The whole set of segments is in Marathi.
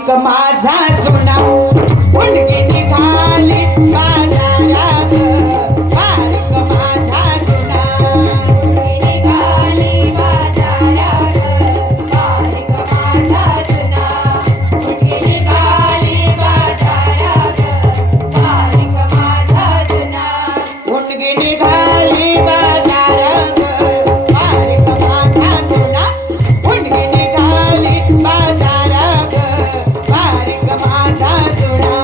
बारीक माझा जुना मुलगी निघाली बाजारात बारीक माझा जुना निघाली बाजारात बारीक माझा जुना निघाली बाजारात बारीक माझा जुना मुलगी निघाली बाजारात बारीक माझा जुना मुलगी निघाली बाजारात बारीक माझा जुना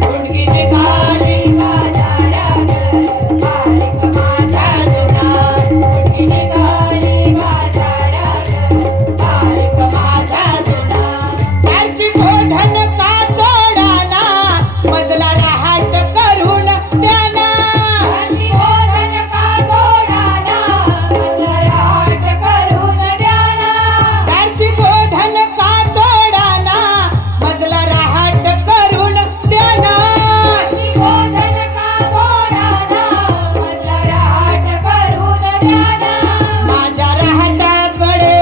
मुलगी निघाली बाजारात बारीक माझा जुना निघाली बाजारात बारीक माझा जुना त्याची गोधन का तोडाना मजला रहाट करून त्याना त्याची गोधन का तोडाना मजला रहाट करून द्याना त्याची गोधन का तोडाना मजला रहाट करून त्याना त्याची गोधन का तोडाना मजला रहाट करून द्याना माझ्या रहाटाकडे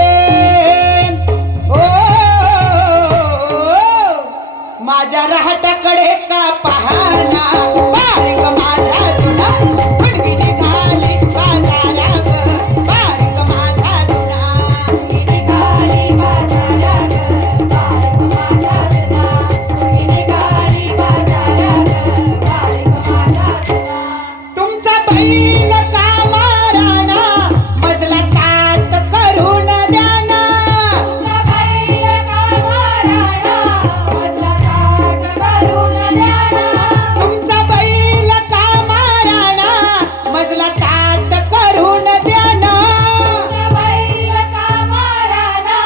ओ माझ्या रहाटाकडे का पाहना बारीक माझा जुना मुलगी निघाली बाजारात बारीक माझा जुना निघाली बाजारात बारीक माझा जुना निघाली बाजारात बारीक माझा जुना तुमचा बैल का माराना मजला तात करून द्याना तुमचा बैल का माराणा मजला ताट करून द्याना तुमचा बैल का माराना मजला तात करून द्याना तुमचा बैल का माराणा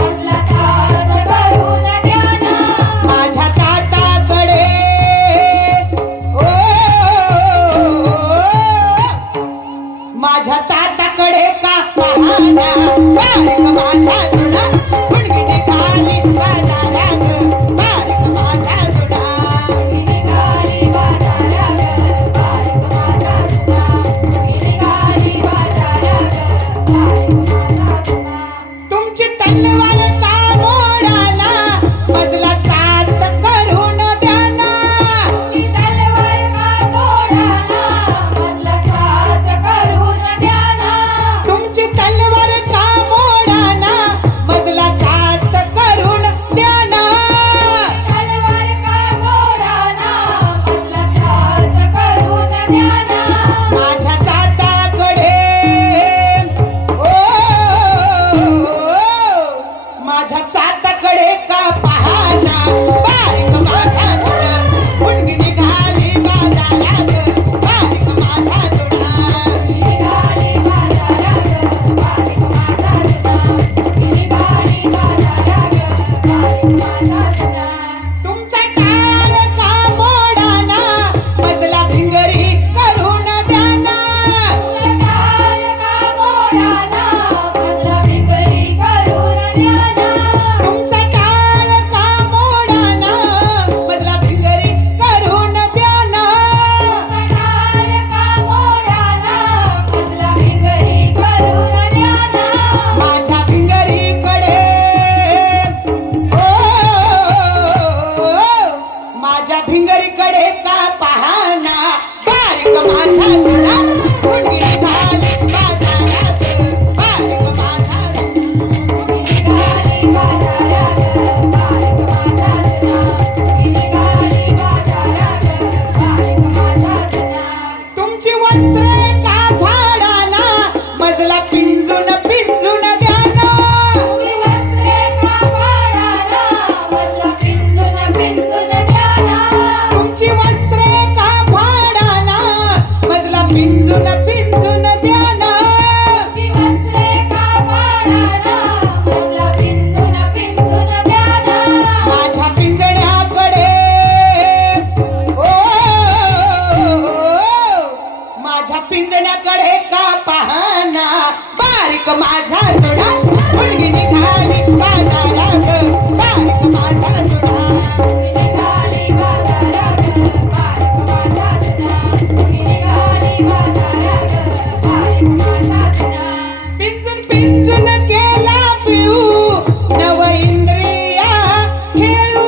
मजला ताट करून द्याना माझ्या ताताकडे ओ माझ्या ताताकडे का पाहना बारीक माझा जुना मुलगी निघाली बाजारात बारीक माझा जुना निघाली बाजारात बारीक माझा जुना निघाली बाजारात बारीक माझा जुना तुमची तलवार का मोडाना मजला चात करून द्याना तुमची तलवार का तोडाना मजला ताट करून द्याना तुमची तलवार का मोडाना मजला चात करून द्याना तलवार का तोडाना मजला ताट करून द्याना माझ्या ताताकडे ओ माझ्या ताताकडे का पाहना बारीक माझा जुना मुलगी निघाली बाजारात बारीक माझा जुना निघाली बाजारात बारीक माझा जुना निघाली बाजारात बारीक माझा जुना तुमचा टाळ का मोडाना मजला भिंगरी करून द्याना सटाल का मोडाना मजला भिंगरी करून द्याना तुमचा टाळ का मोडाना मजला भिंगरी करून द्याना सटाल का मोडाना मजला भिंगरी करून द्याना माझ्या भिंगरीकडे ओ माझ्या भिंगरीकडे का पाहना बारीक माझा जुना मुलगी निघाली बाजारात बारीक माझा निघाली बाजारात बारीक माझा जुना निघाली बाजारात बारीक माझा जुना तुमची वस्त्रे का फाडाना मजला पिंजून पिंजून द्याना तुमची वस्त्रे का फाडाना मजला पिंजून पिंजून द्याना तुमची वस्त्रे का फाडाना मजला पिंजून पिंजून द्याना तुमची वस्त्रे का फाडाना मजला पिंजून पिंजून द्याना माझ्या पिंजण्याकडे ओ माझ्या पिंजण्याकडे का पाहना बारीक माझा जुना मुलगी निघाली बाजारात बारीक माझा जुना निघाली बाजारात बारीक माझा जुना निघाली बाजारात बारीक माझा जुना पिंजून पिंजून केला पिऊ नव इंद्रिया खेळू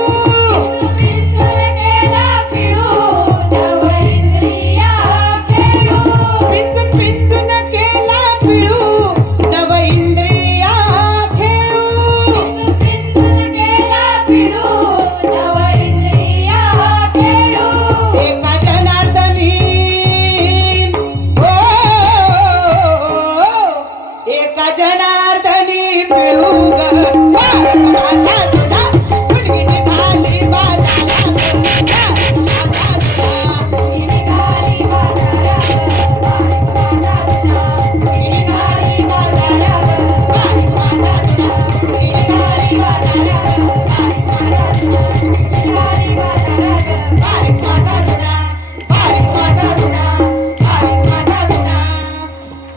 जनार्दनी मिळू ग